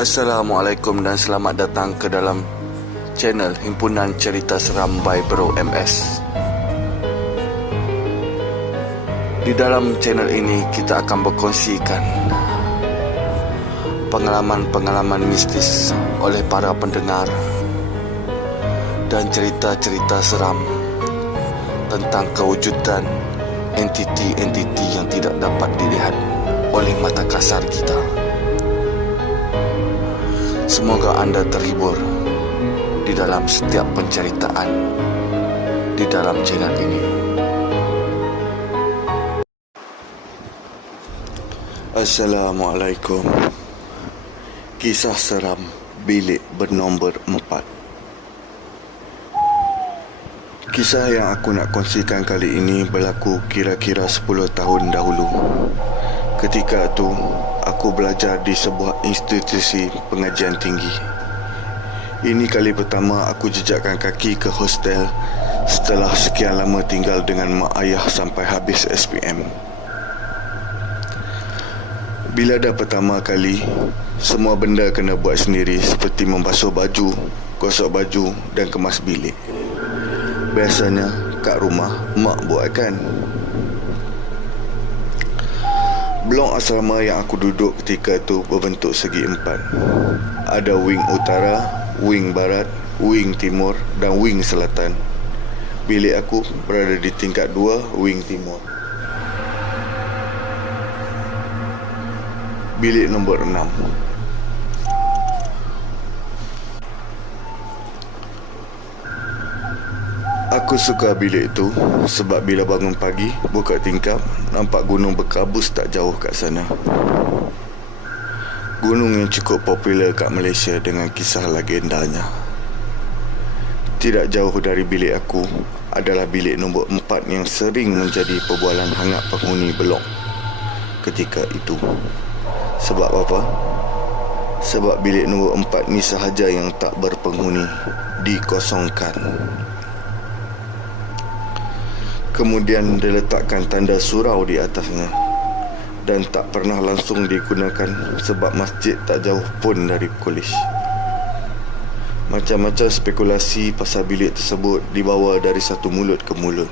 Assalamualaikum dan selamat datang ke dalam channel Himpunan Cerita Seram by Bro MS. Di dalam channel ini kita akan berkongsikan pengalaman-pengalaman mistis oleh para pendengar dan cerita-cerita seram tentang kewujudan entiti-entiti yang tidak dapat dilihat oleh mata kasar kita. Semoga anda terhibur di dalam setiap penceritaan di dalam channel ini. Assalamualaikum. Kisah seram bilik bernombor 4. Kisah yang aku nak kongsikan kali ini berlaku kira-kira 10 tahun dahulu. Ketika itu, aku belajar di sebuah institusi pengajian tinggi. Ini kali pertama aku jejakkan kaki ke hostel setelah sekian lama tinggal dengan mak ayah sampai habis SPM. Bila dah pertama kali, semua benda kena buat sendiri seperti membasuh baju, gosok baju dan kemas bilik. Biasanya kat rumah mak buat kan. Blok asrama yang aku duduk ketika itu berbentuk segi empat. Ada wing utara, wing barat, wing timur dan wing selatan. Bilik aku berada di tingkat 2, wing timur. Bilik nombor 6. Aku suka bilik itu sebab bila bangun pagi, buka tingkap, nampak gunung berkabus tak jauh kat sana. Gunung yang cukup popular kat Malaysia dengan kisah legendanya. Tidak jauh dari bilik aku adalah bilik nombor 4 yang sering menjadi perbualan hangat penghuni blok ketika itu. Sebab apa? Sebab bilik nombor 4 ni sahaja yang tak berpenghuni, dikosongkan. Kemudian diletakkan tanda surau di atasnya dan tak pernah langsung digunakan sebab masjid tak jauh pun dari kolej. Macam-macam spekulasi pasal bilik tersebut dibawa dari satu mulut ke mulut.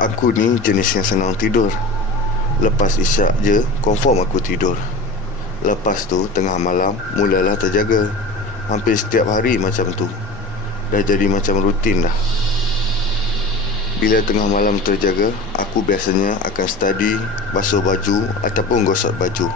Aku ni jenis yang senang tidur. Lepas isyak je, confirm aku tidur. Lepas tu, tengah malam, mulalah terjaga. Hampir setiap hari macam tu. Dah jadi macam rutin dah. Bila tengah malam terjaga, aku biasanya akan study, basuh baju ataupun gosok baju.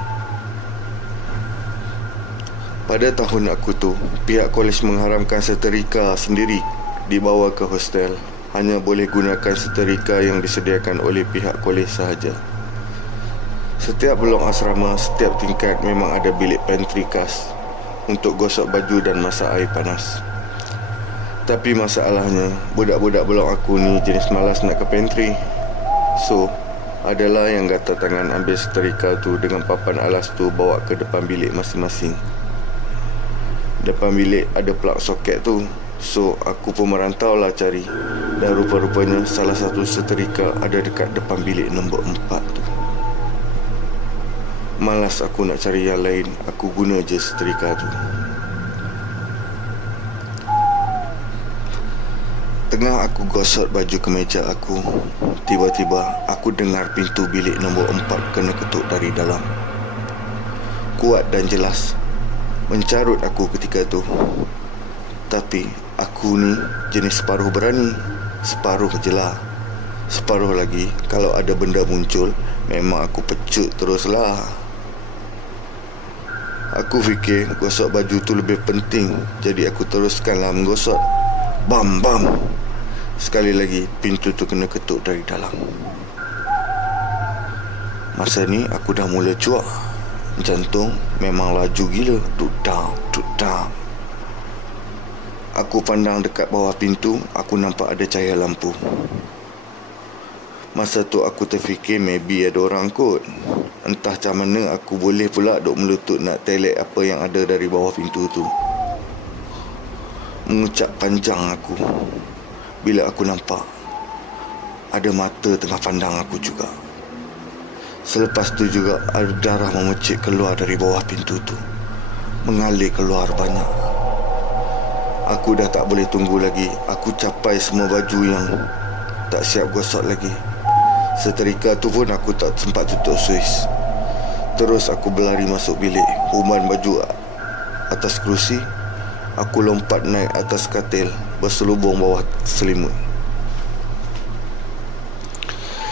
Pada tahun aku tu, pihak kolej mengharamkan seterika sendiri dibawa ke hostel. Hanya boleh gunakan seterika yang disediakan oleh pihak kolej sahaja. Setiap blok asrama, setiap tingkat memang ada bilik pantry khas untuk gosok baju dan masak air panas. Tapi masalahnya, budak-budak blok aku ni jenis malas nak ke pantry. So, adalah yang gatal tangan ambil seterika tu dengan papan alas tu bawa ke depan bilik masing-masing. Depan bilik ada plug soket tu. So, aku pun merantau lah cari. Dan rupa-rupanya salah satu seterika ada dekat depan bilik nombor 4 tu. Malas aku nak cari yang lain, aku guna je seterika tu. Tengah aku gosok baju kemeja aku, tiba-tiba aku dengar pintu bilik nombor 4 kena ketuk dari dalam. Kuat dan jelas, mencarut aku ketika tu. Tapi aku ni jenis separuh berani, separuh jelah. Separuh lagi, kalau ada benda muncul, memang aku pecut teruslah. Aku fikir gosok baju tu lebih penting, jadi aku teruskanlah menggosok. Bam, bam. Sekali lagi pintu tu kena ketuk dari dalam. Masa ni aku dah mula cuak. Jantung memang laju gila. Duk down, duk down. Aku pandang dekat bawah pintu, aku nampak ada cahaya lampu. Masa tu aku terfikir maybe ada orang kot. Entah macam mana aku boleh pula duk melutut nak telek apa yang ada dari bawah pintu tu. Mengucap panjang aku bila aku nampak ada mata tengah pandang aku juga. Selepas tu juga ada darah memecik keluar dari bawah pintu tu, mengalir keluar banyak. Aku dah tak boleh tunggu lagi. Aku capai semua baju yang tak siap gosok lagi. Seterika tu pun aku tak sempat tutup suis. Terus aku berlari masuk bilik, umban baju atas kerusi. Aku lompat naik atas katil, berselubung bawah selimut.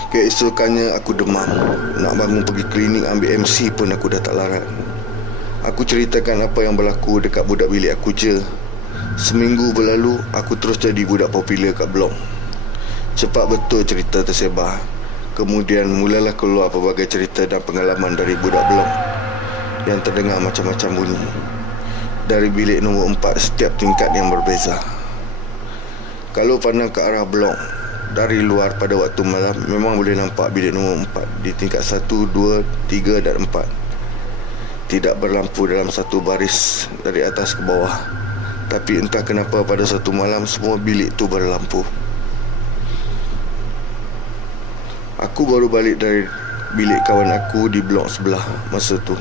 Keesokannya aku demam. Nak bangun pergi klinik ambil MC pun aku dah tak larat. Aku ceritakan apa yang berlaku dekat budak bilik aku je. Seminggu berlalu, aku terus jadi budak popular kat blok. Cepat betul cerita tersebar. Kemudian mulalah keluar pelbagai cerita dan pengalaman dari budak blok yang terdengar macam-macam bunyi. Dari bilik nombor 4 setiap tingkat yang berbeza. Kalau pandang ke arah blok dari luar pada waktu malam, memang boleh nampak bilik nombor 4 di tingkat 1, 2, 3 dan 4 tidak berlampu dalam satu baris dari atas ke bawah. Tapi entah kenapa pada satu malam semua bilik tu berlampu. Aku baru balik dari bilik kawan aku di blok sebelah masa tu.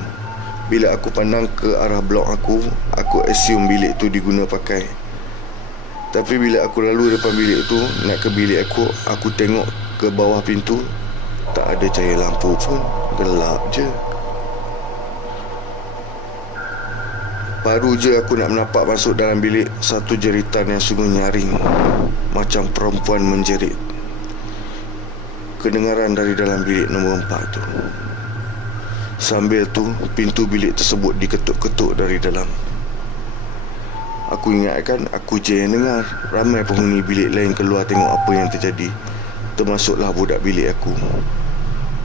Bila aku pandang ke arah blok aku assume bilik tu diguna pakai. Tapi bila aku lalu depan bilik tu nak ke bilik aku tengok ke bawah pintu, tak ada cahaya lampu pun, gelap je. Baru je aku nak menapak masuk dalam bilik, satu jeritan yang sungguh nyaring, macam perempuan menjerit, kedengaran dari dalam bilik nombor 4 tu. Sambil tu, pintu bilik tersebut diketuk-ketuk dari dalam. Aku ingatkan aku je yang dengar. Ramai penghuni bilik lain keluar tengok apa yang terjadi, termasuklah budak bilik aku.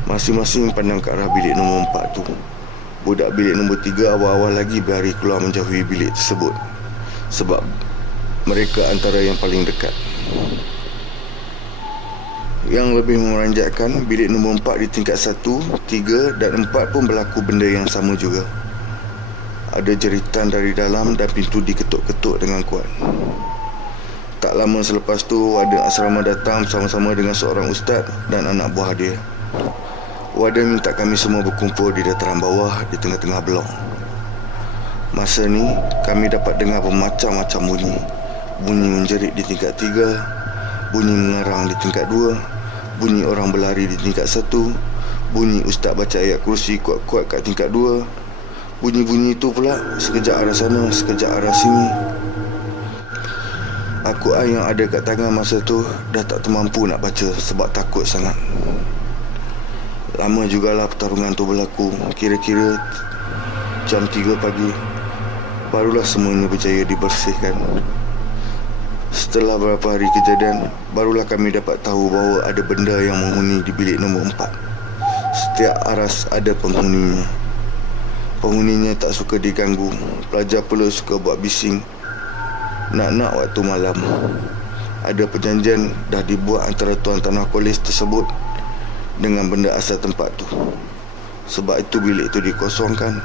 Masing-masing pandang ke arah bilik nombor 4 tu. Budak bilik nombor 3 awal-awal lagi berlari keluar menjauhi bilik tersebut, sebab mereka antara yang paling dekat. Yang lebih memanjakan, bilik nombor 4 di tingkat 1, 3 dan 4 pun berlaku benda yang sama juga. Ada jeritan dari dalam dan pintu diketuk-ketuk dengan kuat. Tak lama selepas tu, warden asrama datang bersama-sama dengan seorang ustaz dan anak buah dia. Warden minta kami semua berkumpul di dataran bawah di tengah-tengah blok. Masa ni, kami dapat dengar bermacam-macam bunyi. Bunyi menjerit di tingkat 3, bunyi mengarang di tingkat 2, bunyi orang berlari di tingkat 1, bunyi ustaz baca ayat kursi kuat-kuat kat tingkat 2. Bunyi-bunyi tu pula sekejap arah sana, sekejap arah sini. Aku yang ada kat tangan masa tu dah tak termampu nak baca sebab takut sangat. Lama jugalah pertarungan tu berlaku. Kira-kira jam 3 pagi barulah semuanya berjaya dibersihkan. Setelah beberapa hari kejadian, barulah kami dapat tahu bahawa ada benda yang menghuni di bilik nombor 4. Setiap aras ada penghuninya. Penghuninya tak suka diganggu. Pelajar pula suka buat bising nak-nak waktu malam. Ada perjanjian dah dibuat antara tuan tanah kolej tersebut dengan benda asal tempat tu. Sebab itu bilik tu dikosongkan.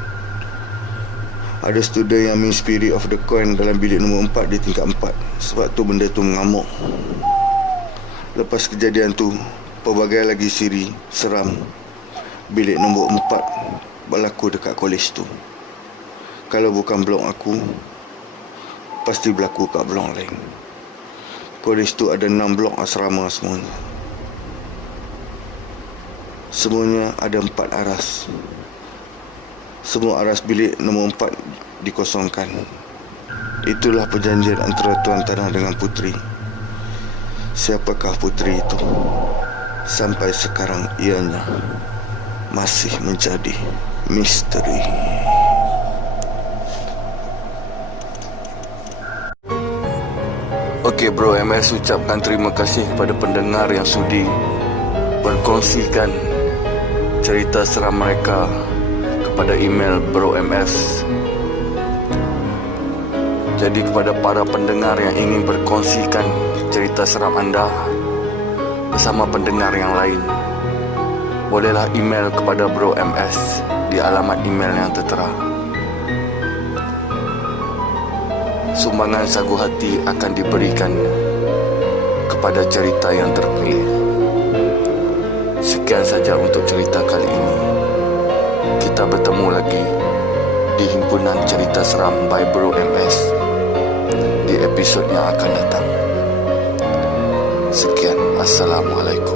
Ada student yang main spirit of the coin dalam bilik nombor 4 di tingkat 4. Sebab tu benda tu mengamuk. Lepas kejadian tu, pelbagai lagi siri seram bilik nombor 4 berlaku dekat kolej tu. Kalau bukan blok aku, pasti berlaku kat blok lain. Kolej tu ada 6 blok asrama semuanya. Semuanya ada 4 aras. Semua aras bilik nombor 4 dikosongkan. Itulah perjanjian antara tuan tanah dengan puteri. Siapakah puteri itu? Sampai sekarang ianya masih menjadi misteri. Okey bro, MS ucapkan terima kasih kepada pendengar yang sudi berkongsikan cerita seram mereka kepada email Bro MS. Jadi kepada para pendengar yang ingin berkongsikan cerita seram anda bersama pendengar yang lain, bolehlah email kepada Bro MS di alamat email yang tertera. Sumbangan sagu hati akan diberikan kepada cerita yang terpilih. Sekian saja untuk cerita kali ini. Kita bertemu lagi di himpunan cerita seram by Bro MS di episod yang akan datang. Sekian, Assalamualaikum.